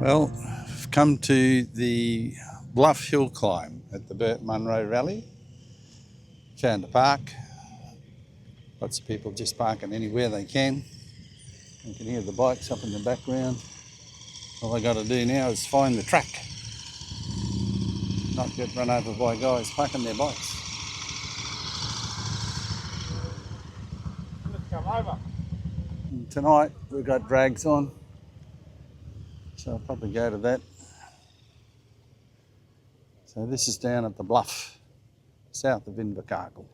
Well, I've come to the Bluff hill climb at the Burt Munro rally. Found a park. Lots of people just parking anywhere they can. You can hear the bikes up in the background. All I got to do now is find the track, not get run over by guys parking their bikes. Let's come over. And tonight we've got drags on, so I'll probably go to that. So this is down at the Bluff, south of Invercargill.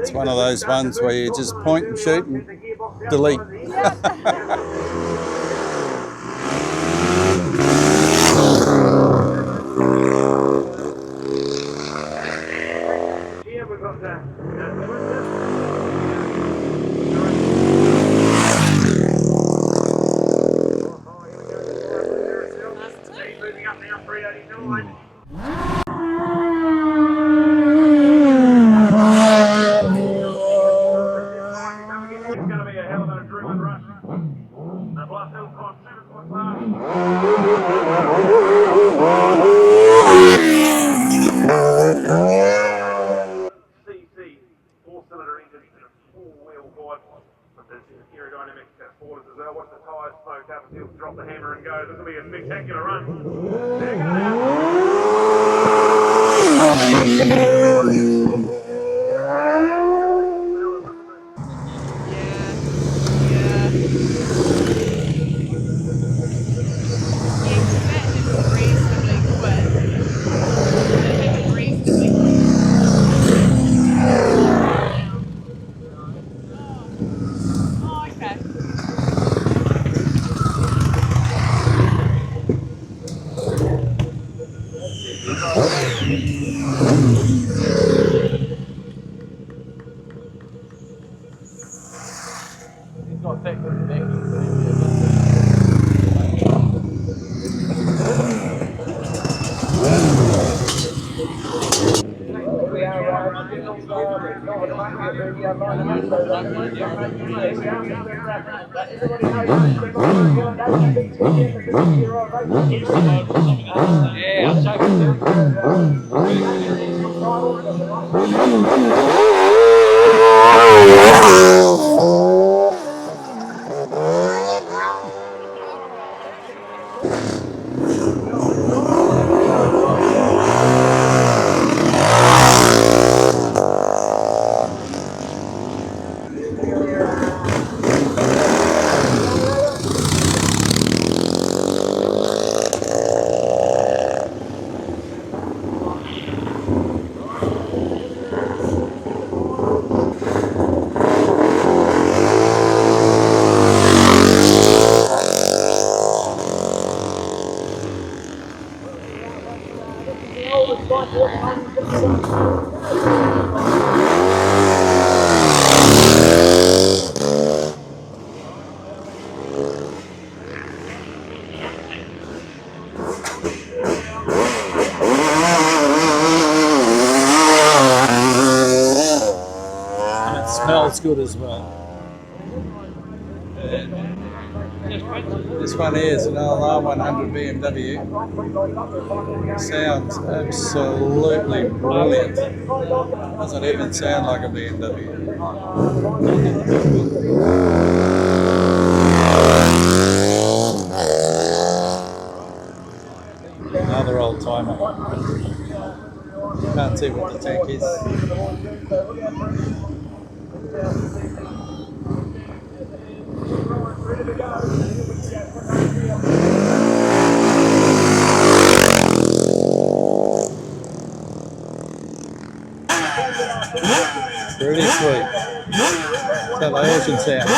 It's one of those ones where you just point and shoot and delete. Watch the tyres smoke up until drop the hammer and go. This will be a spectacular run. Smells good as well. This one here is an old R100 BMW. Sounds absolutely brilliant. Doesn't even sound like a BMW. Another old timer. Can't see what the tank is. Pretty sweet. That's how the ocean sounds.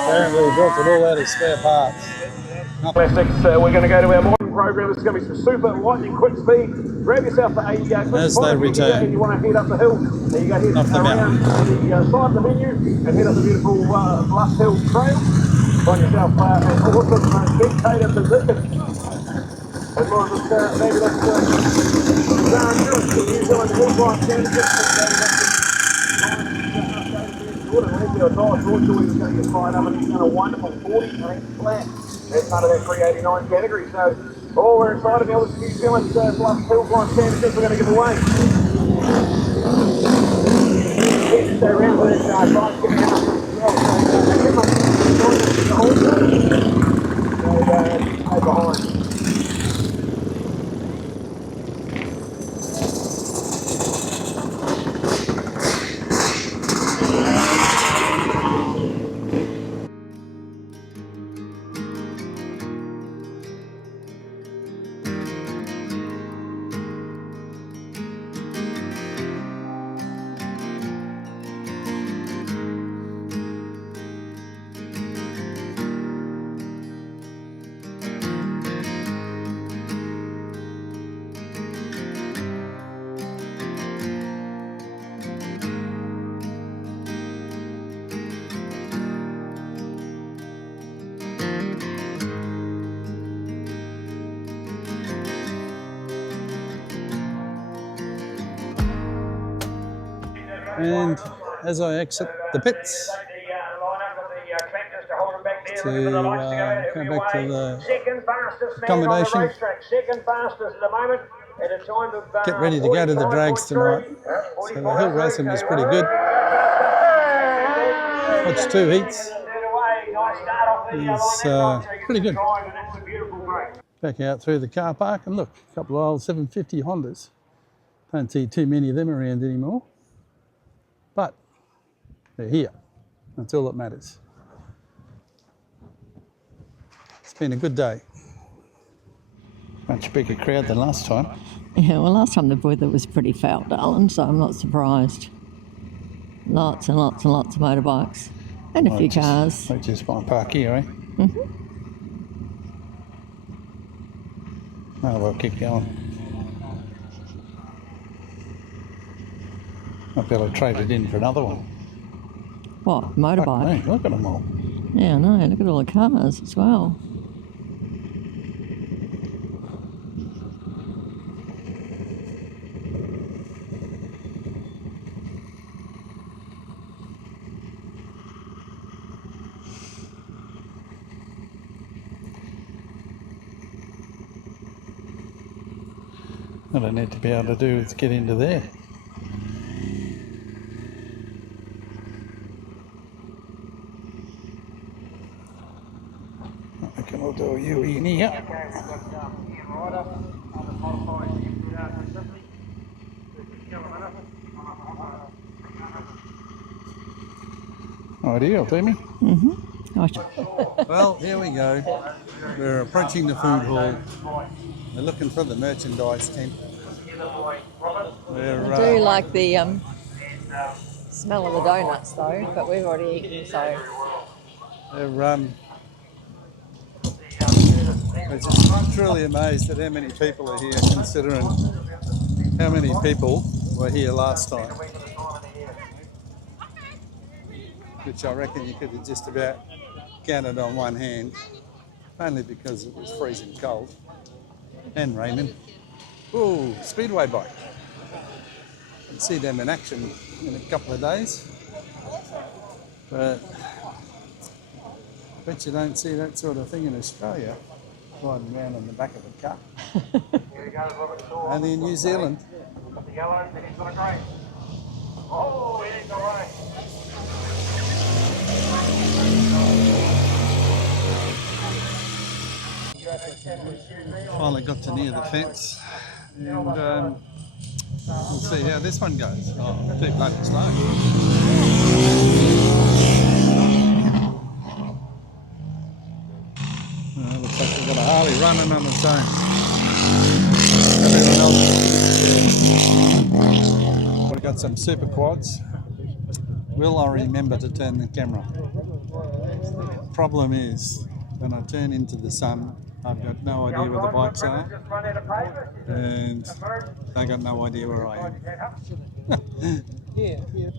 Apparently we built it all out of spare parts. Classics, we're going to go to our morning. program. This is going to be some super lightning quick speed. Grab yourself the 80 go. As they return. And you want to head up the hill. There you go, head Off the around mountain. the side of the venue and head up the beautiful Bluff Hill Trail. Find yourself an awesome spectator position. As well as this fabulous New Zealand Hillclimb Championship. Unfortunately, he's going to get fired up and he's done a wonderful 40 flat as part of that 389 category. So, we're excited now with the New Zealand Bluff Hillclimb Championship we're going to give away. Stay around with it, try and get out. Stay behind. And as I exit the pits to go back to the accommodation, get ready to go to the drags tonight. So the hill racing was pretty good. Watched 2 heats. It's pretty good. Back out through the car park and look, a couple of old 750 Hondas. Don't see too many of them around anymore. But they're here. That's all that matters. It's been a good day. Much bigger crowd than last time. Yeah, well, last time the weather was pretty foul, darling, so I'm not surprised. Lots and lots and lots of motorbikes and a few cars. Which is my park here, eh? Mm-hmm. Oh, we'll keep going. Might be able to trade it in for another one. What, motorbike? Look at them all. Yeah, I know. Look at all the cars as well. What I need to be able to do is get into there. I reckon we'll do a U in here. Ideal, Timmy. Mm-hmm. Well, here we go. We're approaching the food hall. We're looking for the merchandise tent. I do like the smell of the donuts though, but we've already eaten, so. We're just truly amazed at how many people are here, considering how many people were here last time. Which I reckon you could have just about counted on one hand, only because it was freezing cold and raining. Ooh, Speedway bike. I'll see them in action in a couple of days. But I bet you don't see that sort of thing in Australia, riding around on the back of a car. Only in New Zealand. The yellow, then he's got a grey. Oh, it is all right. Finally got to near the fence, and we'll see how this one goes. Oh, too bloody slow. Looks like we've got a Harley running on its own. Everyone else. We've got some super quads. Will I remember to turn the camera? Problem is, when I turn into the sun, I've got no idea where the bikes are, and they got no idea where I am.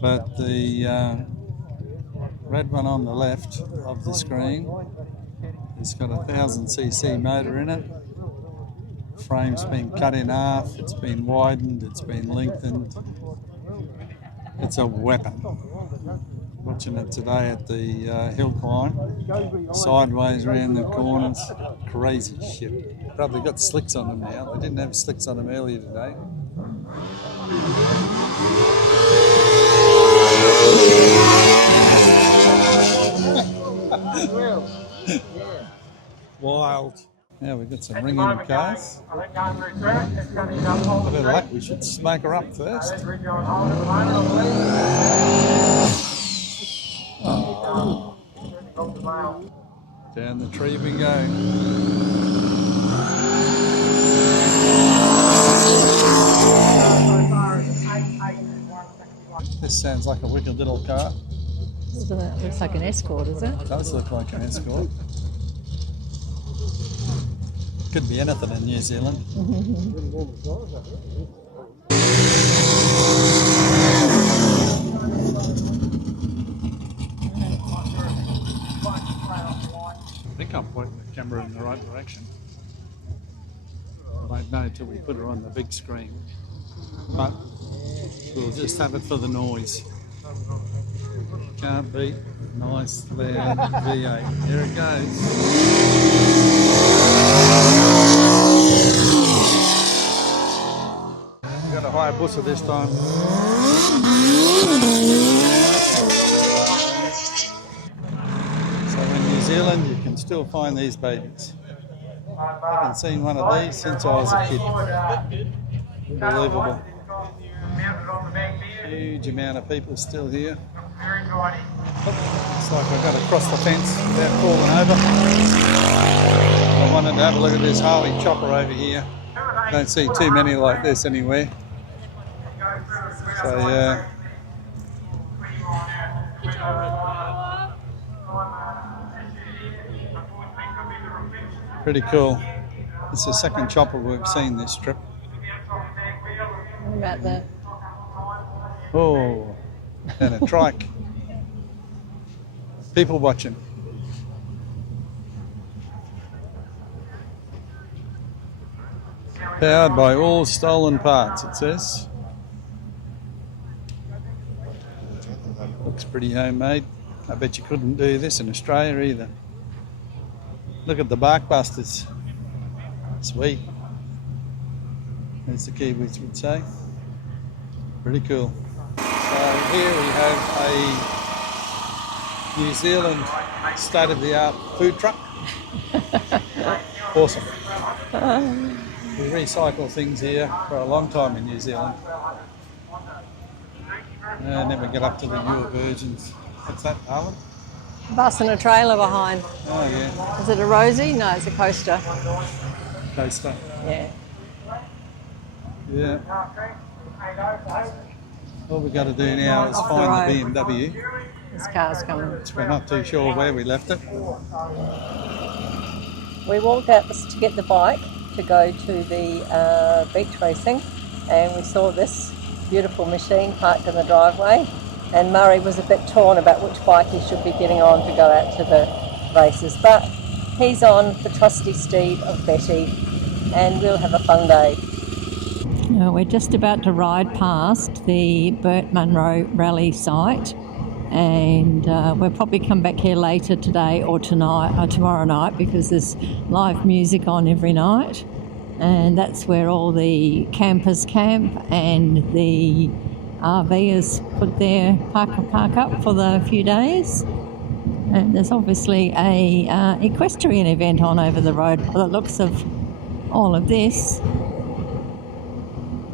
But the red one on the left of the screen has got a 1000cc motor in it. Frame's been cut in half, it's been widened, it's been lengthened. It's a weapon. Watching it today at the hill climb, sideways around the corners, crazy shit. Probably got slicks on them now. They didn't have slicks on them earlier today. Wild. Yeah, we've got some ringing cars. A bit of luck, we should smoke her up first. Oh. Down the tree we go. This sounds like a wicked little car. It looks like an Escort, is it? It does look like an Escort. Could be anything in New Zealand. I think I'm pointing the camera in the right direction. I won't know until we put her on the big screen. But we'll just have it for the noise. Can't beat nice loud V8. Here it goes. We got a Hayabusa this time. So in New Zealand you can still find these babies. I haven't seen one of these since I was a kid. Unbelievable. Huge amount of people still here. Looks like I've got to cross the fence without falling over. I wanted to have a look at this Harley chopper over here. Don't see too many like this anywhere. So yeah. Pretty cool. It's the second chopper we've seen this trip. What about that? Oh, and a trike. People watching. Powered by all stolen parts, it says. Looks pretty homemade. I bet you couldn't do this in Australia either. Look at the bark busters. Sweet. As the Kiwis would say. Pretty cool. So here we have a New Zealand state-of-the-art food truck. Awesome. We recycle things here for a long time in New Zealand. And then we get up to the newer versions. What's that, Alan? Bus and a trailer behind. Oh yeah. Is it a Rosie? No, it's a coaster. Coaster. Yeah. Yeah. All we've got to do now is find the BMW. This car's coming. We're not too sure where we left it. We walked out to get the bike to go to the beach racing, and we saw this beautiful machine parked in the driveway, and Murray was a bit torn about which bike he should be getting on to go out to the races, but he's on the trusty steed of Betty, and we'll have a fun day. We're just about to ride past the Burt Munro rally site, and we'll probably come back here later today or tonight or tomorrow night, because there's live music on every night, and that's where all the campers camp and the RVers put their park up for the few days. And there's obviously a equestrian event on over the road by the looks of all of this.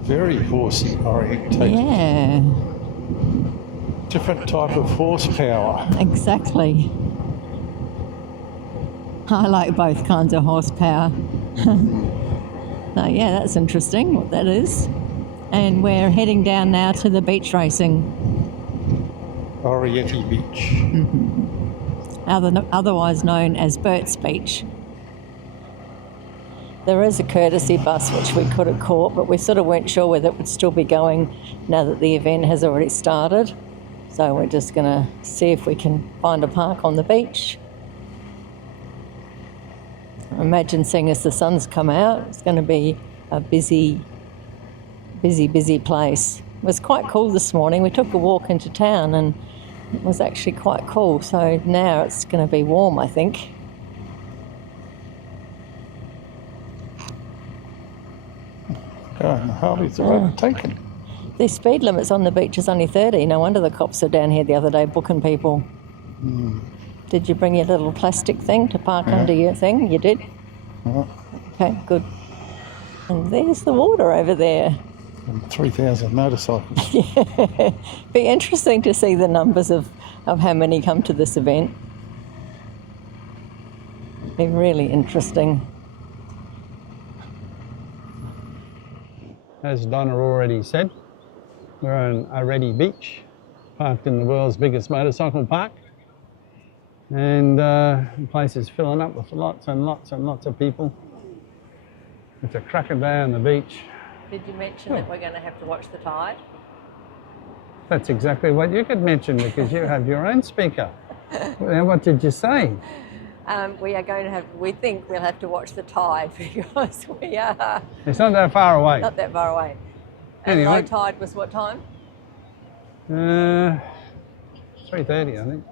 Very horsey orientated. Yeah. Different type of horsepower. Exactly. I like both kinds of horsepower. So yeah, that's interesting what that is. And we're heading down now to the beach racing. Orietti Beach. Mm-hmm. Otherwise known as Burt's Beach. There is a courtesy bus which we could have caught, but we sort of weren't sure whether it would still be going now that the event has already started. So we're just going to see if we can find a park on the beach. I imagine seeing as the sun's come out, it's going to be a busy place. It was quite cool this morning. We took a walk into town and it was actually quite cool. So now it's going to be warm, I think. God, Harley's overtaken. The speed limits on the beach is only 30. No wonder the cops are down here the other day booking people. Did you bring your little plastic thing to park under your thing? You did? Yeah. Okay, good. And there's the water over there. And 3,000 motorcycles. Be interesting to see the numbers of how many come to this event. Be really interesting. As Donna already said, we're on Aretti Beach, parked in the world's biggest motorcycle park. And the place is filling up with lots and lots and lots of people. It's a cracker day on the beach. Did you mention that we're going to have to watch the tide? That's exactly what you could mention because you have your own speaker. Now, what did you say? We are going to have, we think we'll have to watch the tide because we are It's not that far away. not that far away. And Anyway. low tide was what time? 3:30, I think.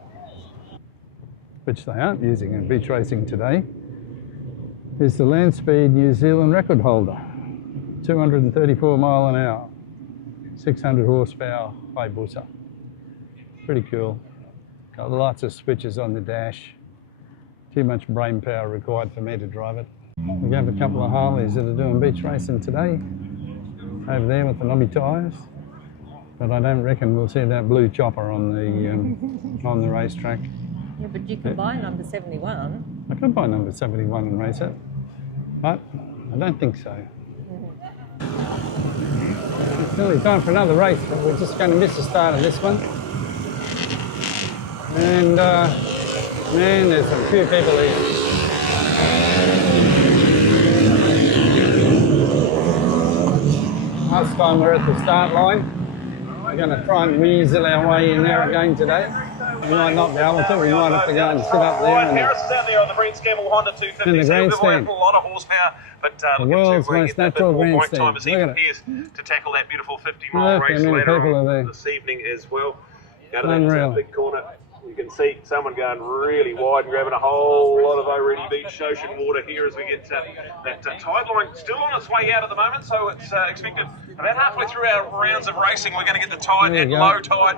Which they aren't using in beach racing today, is the land speed New Zealand record holder. 234 mile an hour, 600 horsepower Hayabusa. Pretty cool. Got lots of switches on the dash. Too much brain power required for me to drive it. We have a couple of Harleys that are doing beach racing today, over there with the knobby tyres. But I don't reckon we'll see that blue chopper on the racetrack. Yeah, but you can buy number 71. I could buy number 71 and race it, but I don't think so. It's nearly time for another race, but we're just going to miss the start of this one. And man, there's a few people here. Last time we're at the start line. We're going to try and weasel our way in there again today. We might not be able to. We might have to go and sit up there. Ryan Harris is out there on the Brent Scammell Honda 250. In the So grandstand. a lot of horsepower, but The world's most natural bike grandstand. time as he Look at prepares to tackle that beautiful 50-mile Look how race many later people are on there. this evening as well. Out of Unreal. that big corner, you can see someone going really wide and grabbing a whole lot of Aretti Beach ocean water here as we get that tide line still on its way out at the moment, so it's expected about halfway through our rounds of racing we're going to get the tide There at you go. low tide,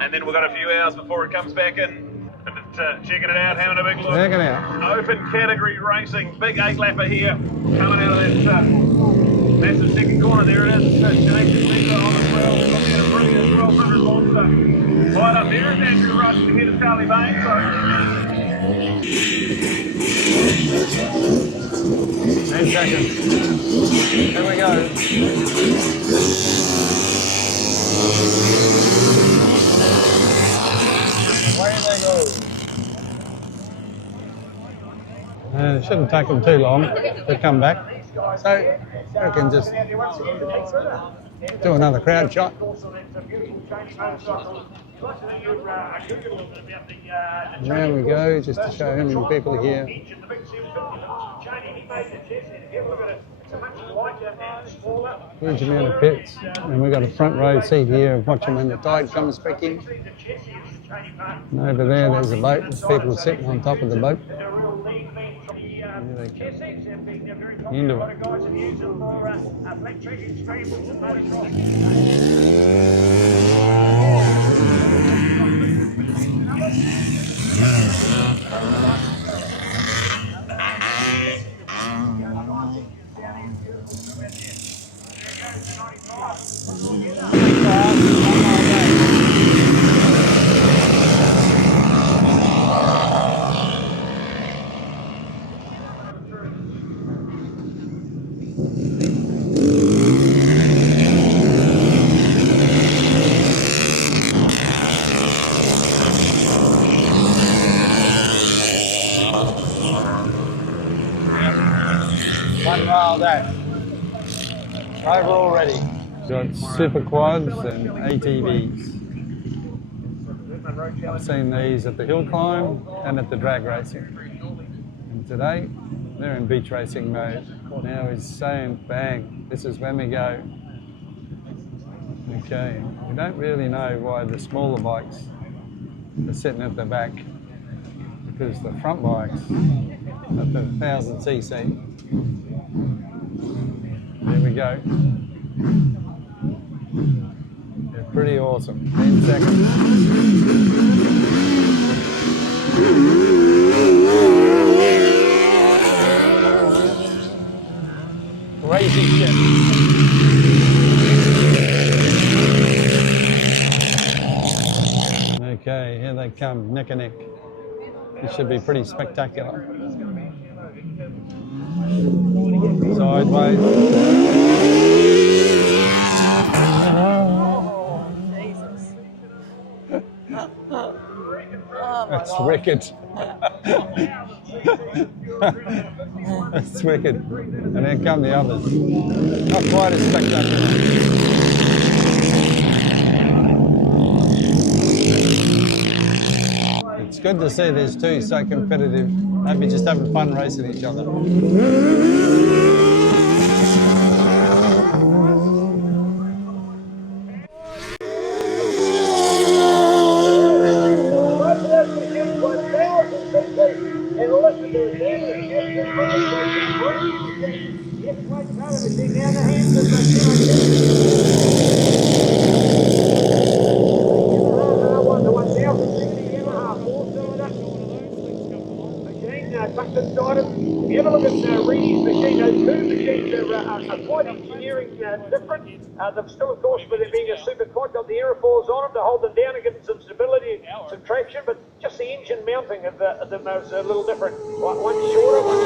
and then we've got a few hours before it comes back in. And checking it out, having a big look. Check it out. Open category racing, big 8-lapper here, coming out of that massive second corner. There it is. Jason Lisa on as well. Looking at a brilliant 1200 monster. Right up there is Andrew Rush to hit of Charlie Bain. So 10 seconds. Here we go. Away they go. It shouldn't take them too long to come back. So I can just do another crowd shot. There we go, just to show how many people are here. Huge amount of pits, and we've got a front row seat here watching when the tide comes back in. And over there's a boat with people sitting on top of the boat. Here they come. Into it. 1 rail dash. Over already. Got super quads and ATVs. I've seen these at the hill climb and at the drag racing. And today, they're in beach racing mode. Now he's saying, bang, this is when we go. Okay, we don't really know why the smaller bikes are sitting at the back, because the front bikes at the 1000cc. There we go. They're pretty awesome. 10 seconds. Crazy shit. Okay, here they come, neck and neck. This should be pretty spectacular. Sideways. That's wicked. That's wicked. And then come the others. Not quite as spectacular. It's good to see these two so competitive. Maybe just having fun racing each other. If you ever look at Reedy's machine, those two machines are quite engineering different. They've still, of course, with it being a super quad, got the aerofoils on them to hold them down and give them some stability, some traction, but just the engine mounting of them is a little different. One's shorter, one's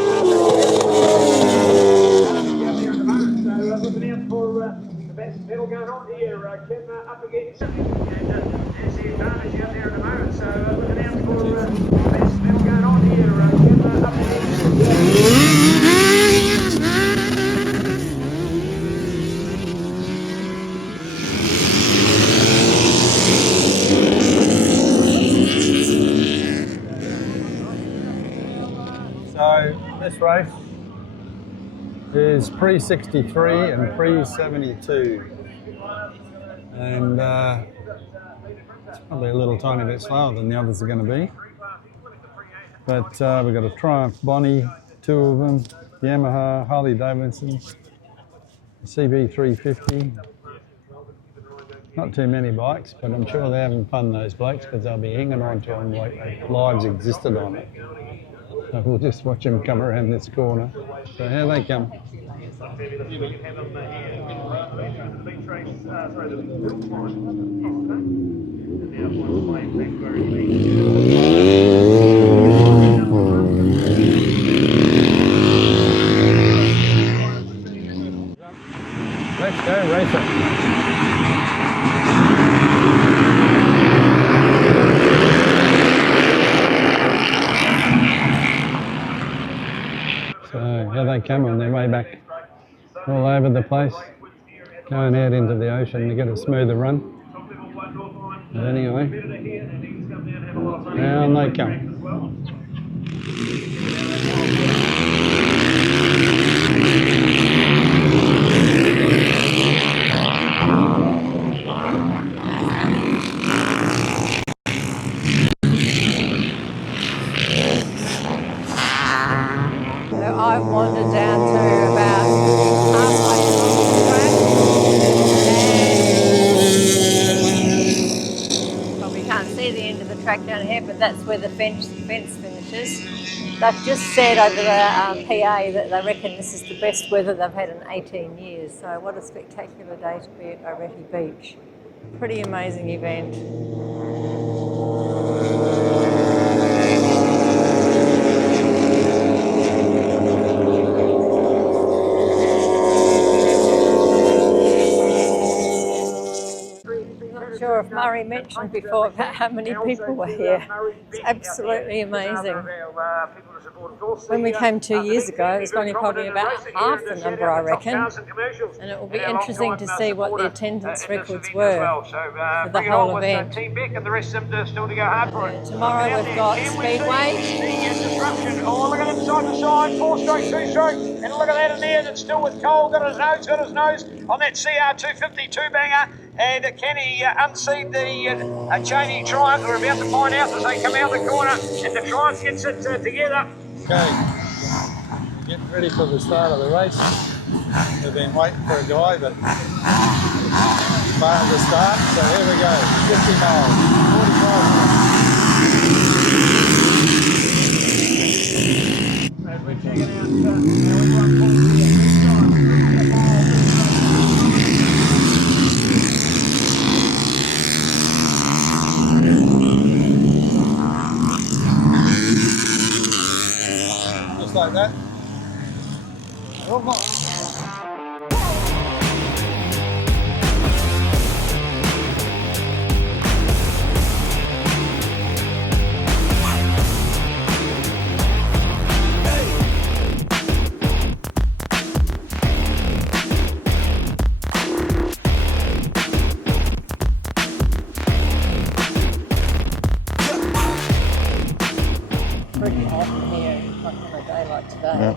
looking out for the best pedal going on here, Kim up against it. And there's the advantage out there at the moment, so looking out for the best pedal going on here, Kim up against it. So this race is pre-63 and pre-72, and it's probably a little tiny bit slower than the others are going to be. But we've got a Triumph Bonnie, two of them, Yamaha, Harley Davidson, CB350. Not too many bikes, but I'm sure they're having fun, those blokes, because they'll be hanging on to them like their lives existed on it. So we'll just watch them come around this corner. So here they come. Let's go racing. So here they come on their way back, all over the place, going out into the ocean to get a smoother run. But anyway, down they come. I've wandered down to about halfway along the track, and well, we can't see the end of the track down here, but that's where the fence finishes. They've just said over the PA that they reckon this is the best weather they've had in 18 years, so what a spectacular day to be at Oreti Beach. Pretty amazing event. Not sure if Murray mentioned before about how many people were here. It's absolutely amazing. When we came 2 years ago, it was only probably about half the number, I reckon. And it will be interesting to see what the attendance records were for the whole event. Tomorrow we've got Speedway. Oh, look at him side to side, 4-stroke, 2-stroke. And look at that in there, that's still with Cole, got his nose on that CR250 two-banger. And can he unseat the Cheney Triumph? We're about to find out as they come out the corner. And the Triumph gets it together. Okay, getting ready for the start of the race. We've been waiting for a guy, but failed to start. So here we go, 50 miles, 45 miles. And we're checking out how we run forward here. Just like that. Pretty hot in here, like on a day like today. Yeah.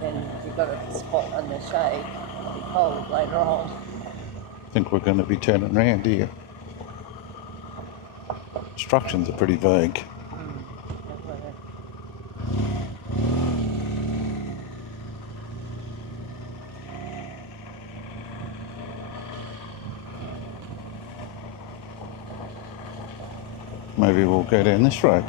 Then you've got a spot in the shade, it'll be cold later on. I think we're going to be turning around here. Instructions are pretty vague. Maybe we'll go down this road.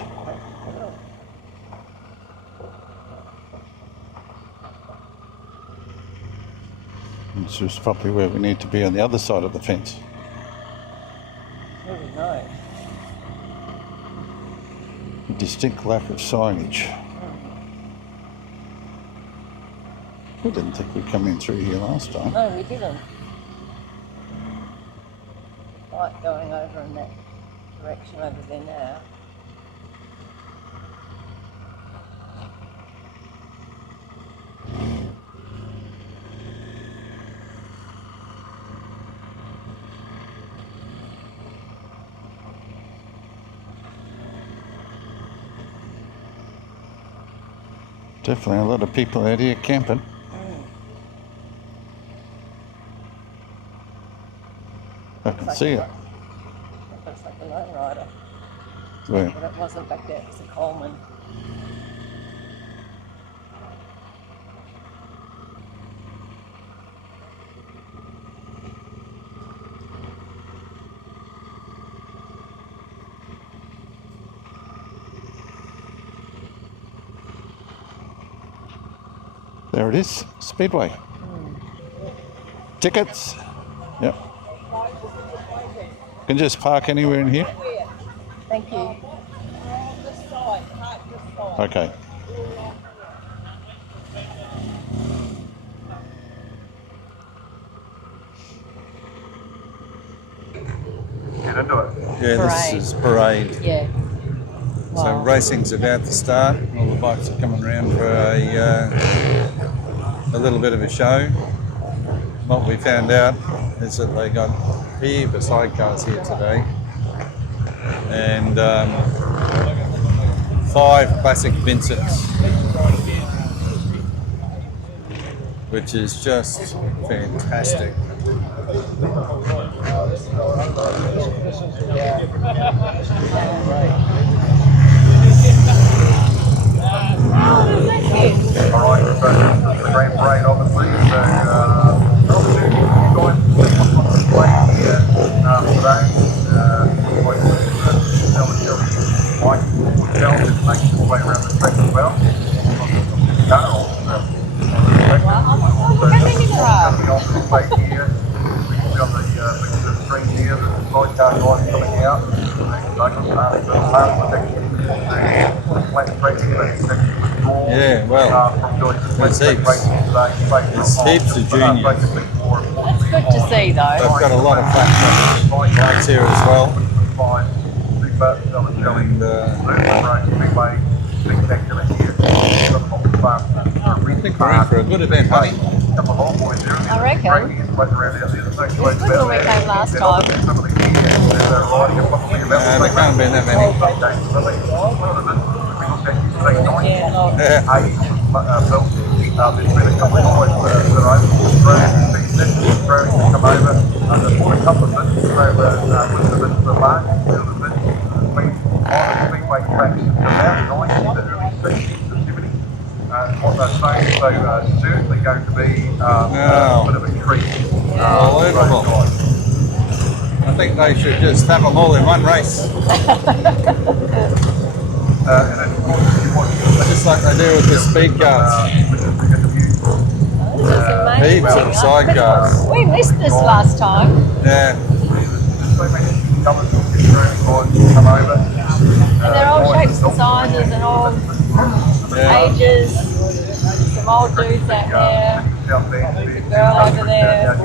This is probably where we need to be on the other side of the fence. Who would know? A distinct lack of signage. We didn't think we'd come in through here last time. No, we didn't. Light going over in that direction over there now. Definitely a lot of people out here camping. I can see it. Looks like a lone rider. Where? But it wasn't back there, it was a Coleman. There it is, Speedway. Tickets? Yep. Can just park anywhere in here? Thank you. Okay. Get into it. Yeah, Parade. this is parade. Yeah. So Wow. racing's about to start. All the bikes are coming around for a little bit of a show. What we found out is that they got heaps of sidecars here today, and 5 classic Vincents, which is just fantastic. Alright, so the grand parade obviously, so Yeah, well, there's heaps. There's heaps of juniors. good to see though. They've got a lot of flat bikes here as well. And I think we're in for a good event, honey. I reckon. It was good when we came last time. There can't be that many. Yeah. There's been a couple of boys that are over Australia, Australia come over. There's been a couple of bits over with the market, Speedway tracks about 90 to early 60s to 70s. What they're saying, so certainly going to be a bit of a treat. Unbelievable. I think they should just have them all in one race. Just like they do with the speed cars. Heaps of sidecars. We missed this last time. Yeah. And they're all shapes and sizes and all ages. Some old dudes out there. There's a girl over there.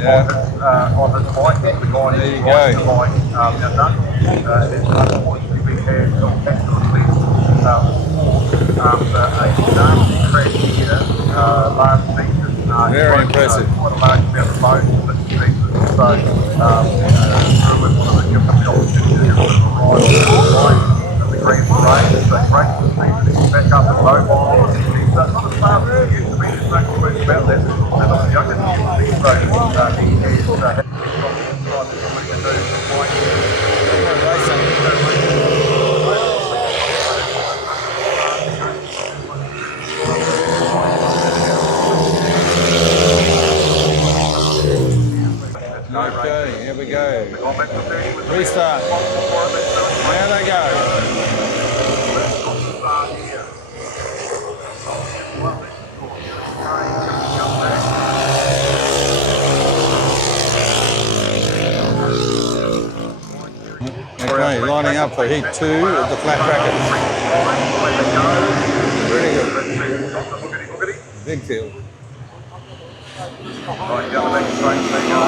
Yeah. On his bike, the guy there you go. Very impressive. Quite a large amount of bones and bits and pieces. So, we wanted to give them the opportunity to get a bit of a ride at the Grand Parade. So, great to see that he's back up and mobile. He's not as fast as he used to be. There's no question about that. He's not as young as he used to be. So, he has had to get on the inside of what we can do for the bike. Okay, here we go. Restart. There they go. Okay, lining up for heat 2 of the flat bracket. Pretty good. Big field. Right, down the next straight, they go.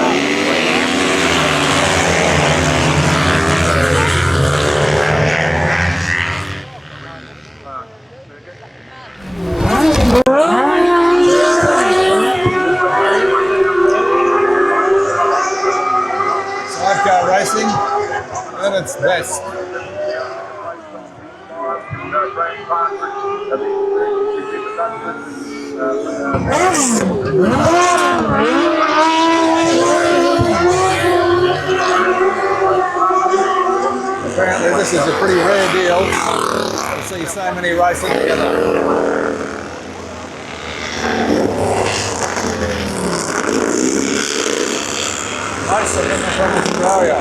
Sidecar racing at its best. Apparently this is a pretty rare deal to see so many racing together. Nice of them from Australia.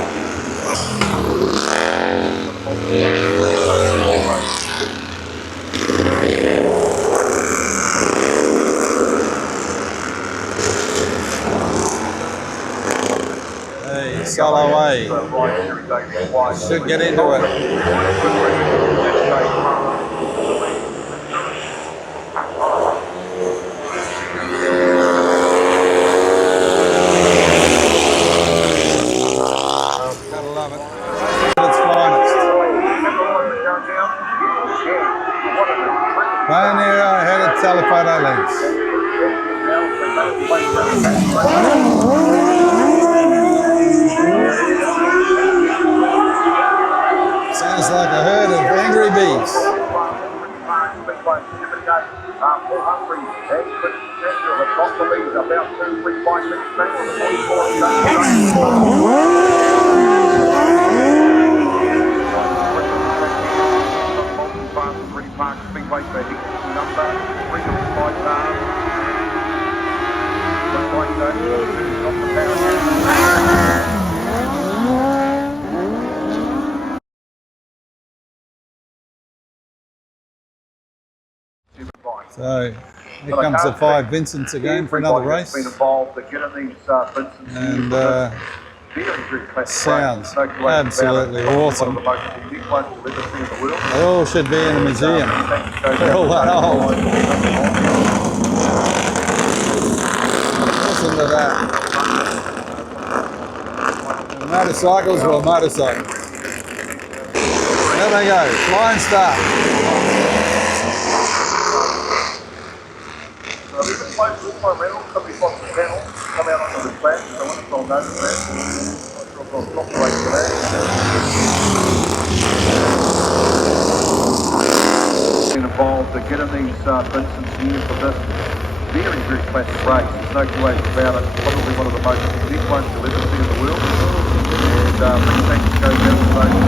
Hey, solo away. Should get into it. Gotta love it. Its finest. Pioneer ahead of Telephoto Lens. Sounds like a herd of angry bees. So here comes the 5 Vincents again for another race. And sounds absolutely awesome. They all should be in a museum. They're all that old. listen to that. The motorcycles were motorcycles. There they go, flying start. So we've been close to my rental, somebody spotted the panel, come out onto the flat, so I want to try and notice that. I'm not sure if I'll stop the race for that. Been involved to get in these, for instance, here for this very, very classic race. There's no two ways about it. Probably one of the most unique ones you'll ever see in the world. And big thanks goes out to those guys.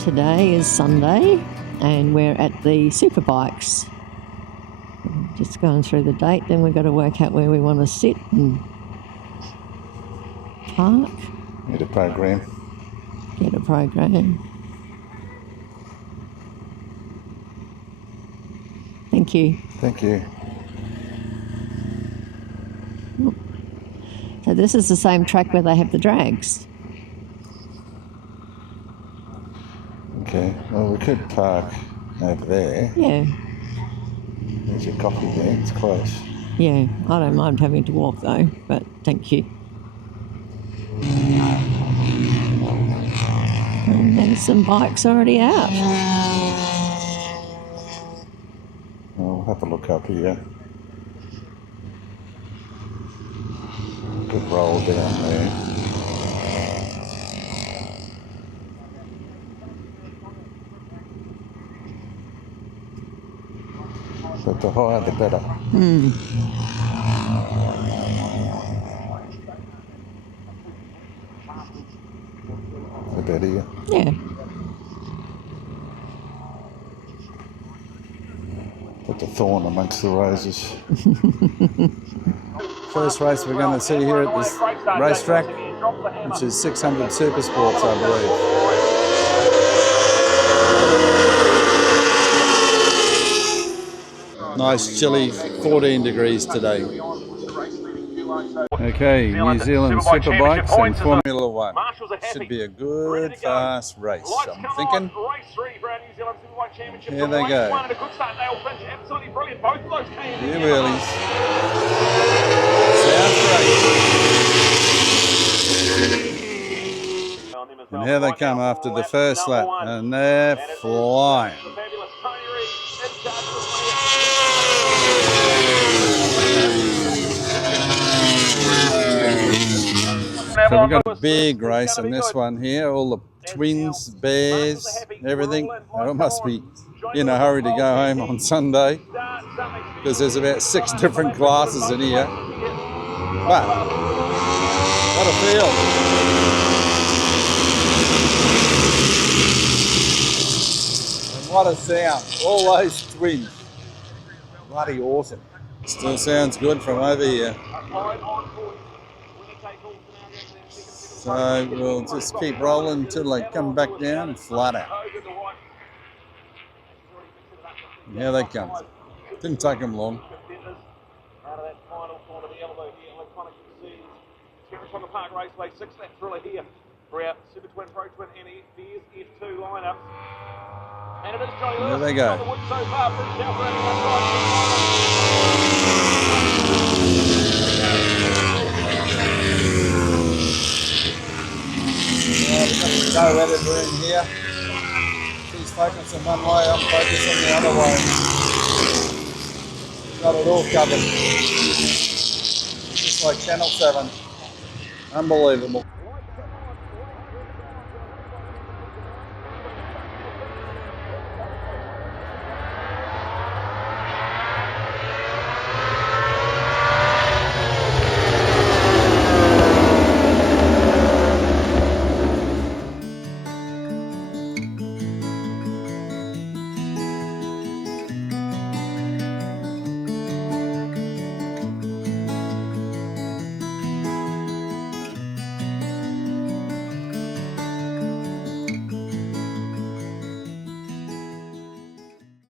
Today is Sunday and we're at the Superbikes. Just going through the date, then we've got to work out where we want to sit and park. Get a program. Get a program. Thank you. Thank you. So this is the same track where they have the drags. Okay, well we could park over there. Yeah, There's your coffee there, it's close. yeah. I don't mind having to walk though, but thank you. And there's some bikes already out. I'll have a look up here. Good roll down there. But the higher the better. The better, yeah. Yeah. Put the thorn amongst the roses. First race we're going to see here at this racetrack, which is 600 Super Sports, I believe. Nice chilly 14 degrees today. Okay, New Zealand Superbikes and Formula One. Should be a good fast race, I'm thinking. Here they go. Here wheelies. Sounds great. And here they come after the first lap, and they're flying. So we've got a big race in this one here, all the twins, bears, everything. They must be in a hurry to go home on Sunday because there's about 6 different classes in here. But what a field. And what a sound, all those twins. Bloody awesome. Still sounds good from over here. So we'll just keep rolling until they come back down and flat out. Here they come. Didn't take them long. Park Raceway 6 lap thriller here for our Super Twin, Pro Twin and Bears F2 lineup. And it is Johnny Lewis. There they go. So far, pretty sharp running one No editor in here. He's focusing one way, I'm focusing the other way. Got it all covered. Just like Channel 7. Unbelievable.